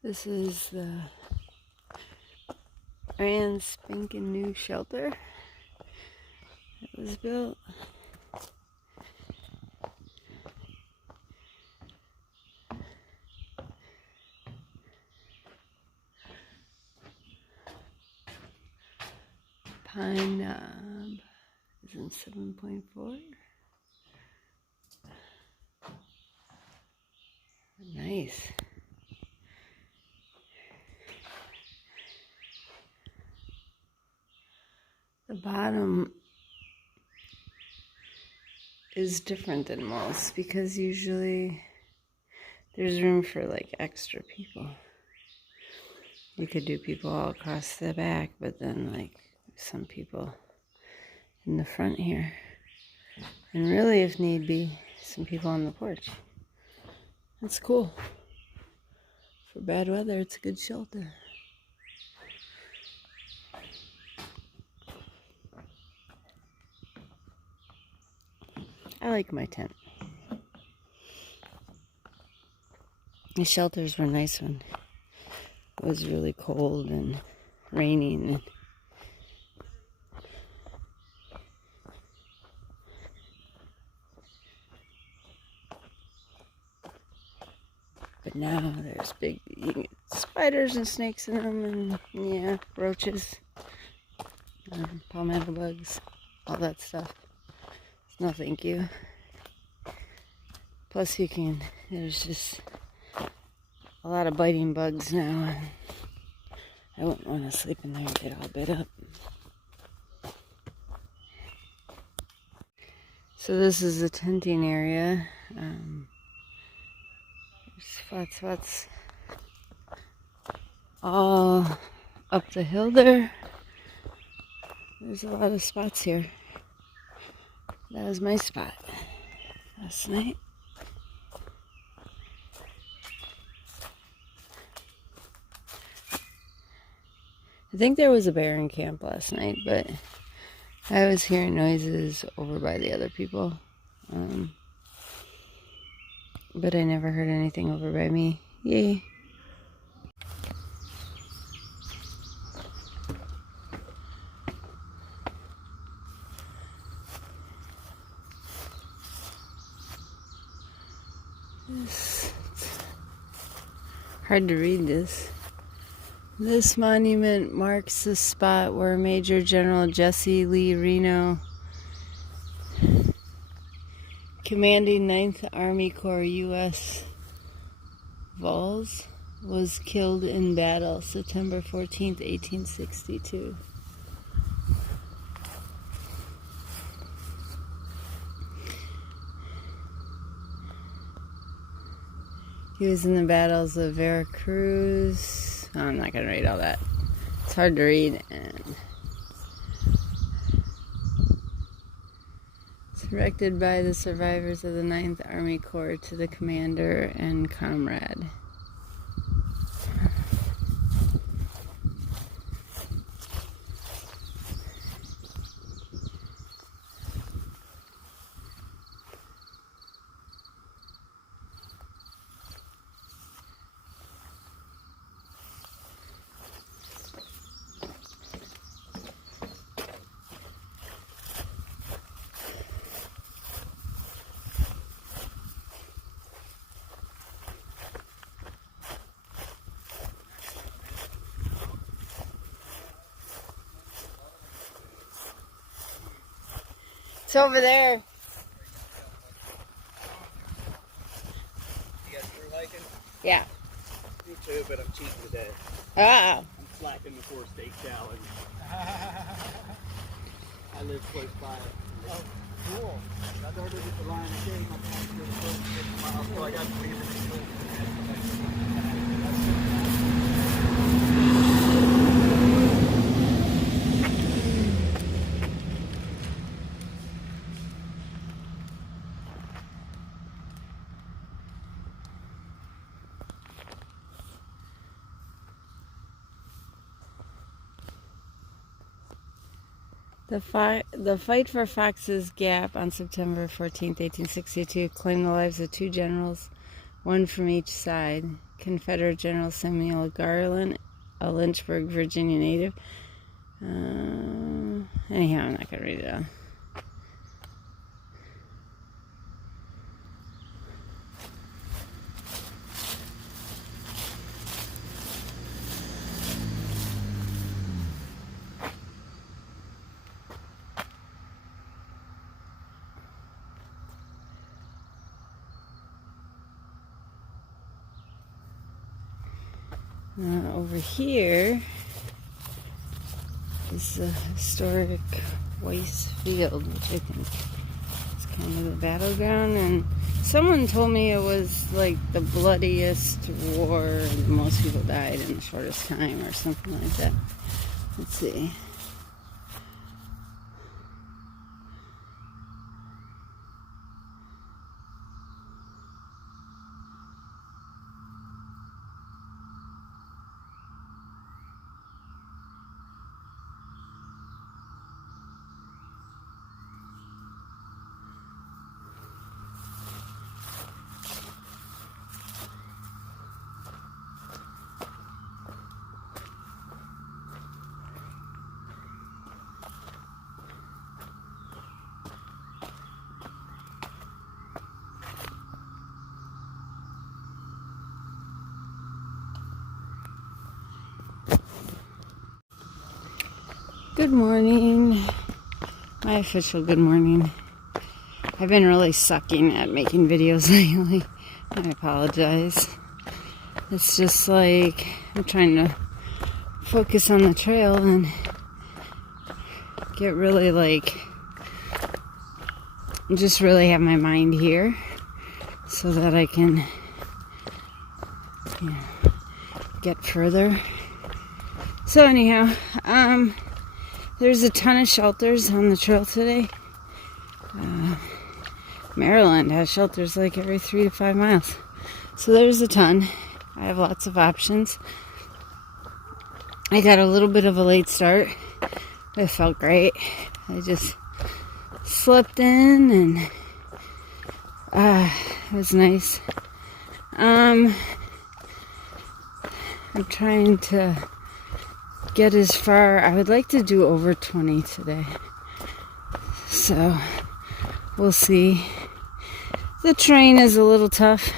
This is the brand spanking new shelter that was built. Pine knob is in 7.4. Nice. The bottom is different than most because usually there's room for like extra people. You could do people all across the back, but then like some people in the front here. And really, if need be, some people on the porch. That's cool. For bad weather, it's a good shelter. I like my tent. The shelters were nice when it was really cold and raining. But now there's big spiders and snakes in them, and yeah, roaches, palmetto bugs, all that stuff. No thank you. Plus there's just a lot of biting bugs now. I wouldn't want to sleep in there and get all bit up. So this is the tenting area. There's spots all up the hill there. There's a lot of spots here. That was my spot last night. I think there was a bear in camp last night, but I was hearing noises over by the other people. But I never heard anything over by me. Yay. It's hard to read this. This monument marks the spot where Major General Jesse Lee Reno, commanding 9th Army Corps U.S. Vols, was killed in battle September 14th, 1862. He was in the battles of Veracruz. Oh, I'm not going to read all that. It's hard to read. And it's erected by the survivors of the 9th Army Corps to the commander and comrade. It's over there. You guys through hiking? Yeah. Me too, but I'm cheating today. Oh. I'm slacking the 4-state challenge. I live close by it. Oh, cool. I started with the line of game. I'm going to the first 6 miles, so I got to be really The fight for Fox's Gap on September 14th, 1862 claimed the lives of 2 generals, one from each side. Confederate General Samuel Garland, a Lynchburg, Virginia native. Anyhow, I'm not going to read it all. Over here is the historic Weiss Field, which I think is kind of the battleground. And someone told me it was like the bloodiest war, and most people died in the shortest time, or something like that. Let's see. Good morning. My official good morning. I've been really sucking at making videos lately. I apologize. It's just like I'm trying to focus on the trail and get really just really have my mind here so that I can get further. So anyhow, there's a ton of shelters on the trail today. Maryland has shelters like every 3 to 5 miles. So there's a ton. I have lots of options. I got a little bit of a late start. It felt great. I just slept in and it was nice. I'm trying to get as far. I would like to do over 20 today, so we'll see. The terrain is a little tough,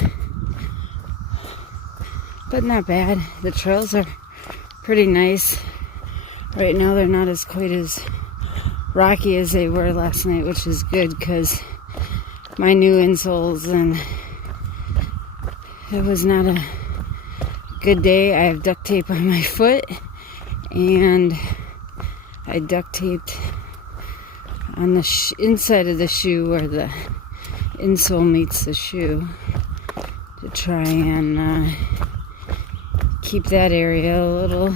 but not bad. The trails are pretty nice. Right now they're not as quite as rocky as they were last night, which is good because my new insoles, and it was not a good day. I have duct tape on my foot, and I duct taped on the inside of the shoe where the insole meets the shoe to try and keep that area a little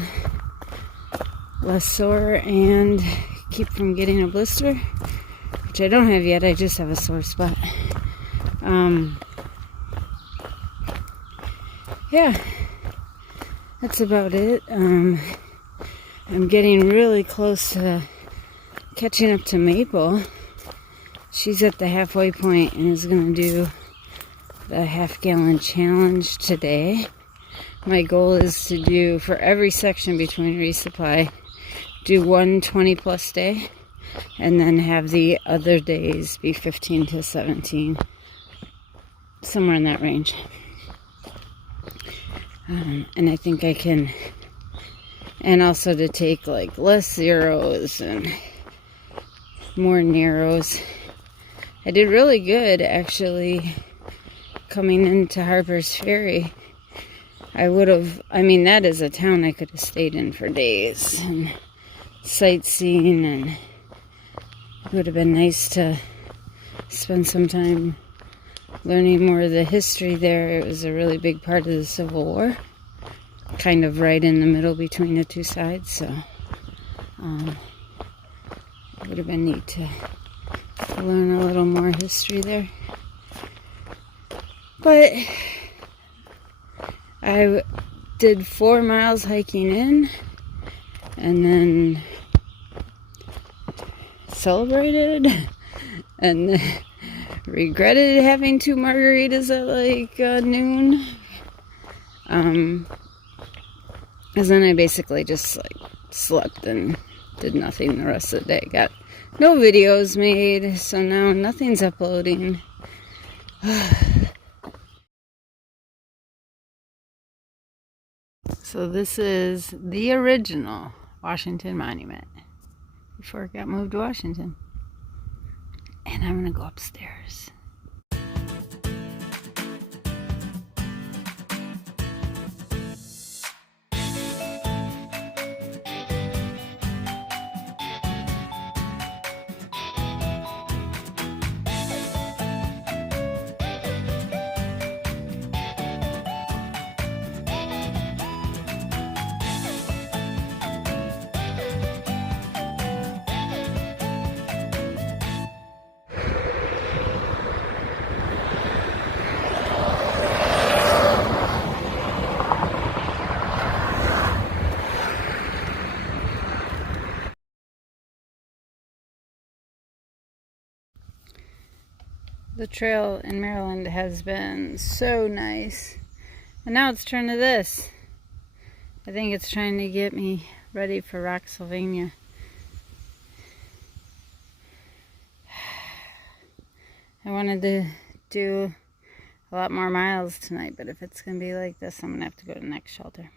less sore and keep from getting a blister, which I don't have yet. I just have a sore spot. Yeah, that's about it. I'm getting really close to catching up to Maple. She's at the halfway point and is going to do the half-gallon challenge today. My goal is to do, for every section between resupply, do one 20-plus day, and then have the other days be 15 to 17, somewhere in that range. And I think I can, and also to take like less zeros and more narrows. I did really good actually coming into Harper's Ferry. That is a town I could have stayed in for days and sightseeing, and it would have been nice to spend some time learning more of the history there. It was a really big part of the Civil War, kind of right in the middle between the two sides, so it would have been neat to learn a little more history there. But I did 4 miles hiking in, and then celebrated, and regretted having 2 margaritas at like noon. Because then I basically just like slept and did nothing the rest of the day. Got no videos made, so now nothing's uploading. So this is the original Washington Monument before it got moved to Washington. And I'm gonna go upstairs. The trail in Maryland has been so nice. And now it's turned to this. I think it's trying to get me ready for Rocksylvania. I wanted to do a lot more miles tonight, but if it's going to be like this, I'm going to have to go to the next shelter.